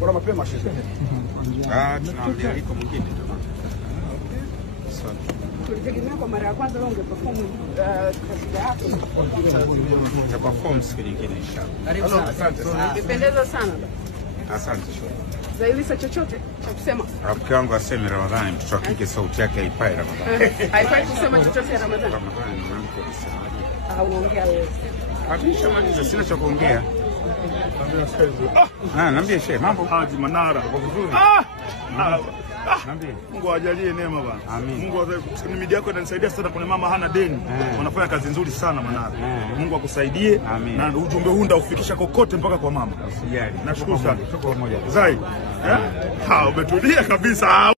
Bora mapema shehe. Tunaambia iko mwingine. Tulitegemea kwa mara ya kwanza leo ungeperform kasida yako. Tutaperform siku nyingine inshallah. Asante sana. Imependeza sana. Asante sana. Zailisa chochote cha kusema? Rafiki wangu aseme Ramadhani, mtoto wa kike sauti yake haipai Ramadhani. Haifai kusema chochote ya Ramadhani. Ramadhani mwanamke anasema. Unaongea wewe. Nishamaliza, sina cha kuongea. Naambia shehe mambo. Haji Manara. Naambia. Mungu awajalie neema bwana. Amin. Mungu media yako inanisaidia sana, kuna mama hana deni. Wanafanya kazi nzuri sana Manara. Mungu akusaidie. Amin. Na ujumbe huu ndaufikisha kokote mpaka kwa mama. Usijali. Nashukuru sana. Tuko pamoja. Zai. Umetulia kabisa.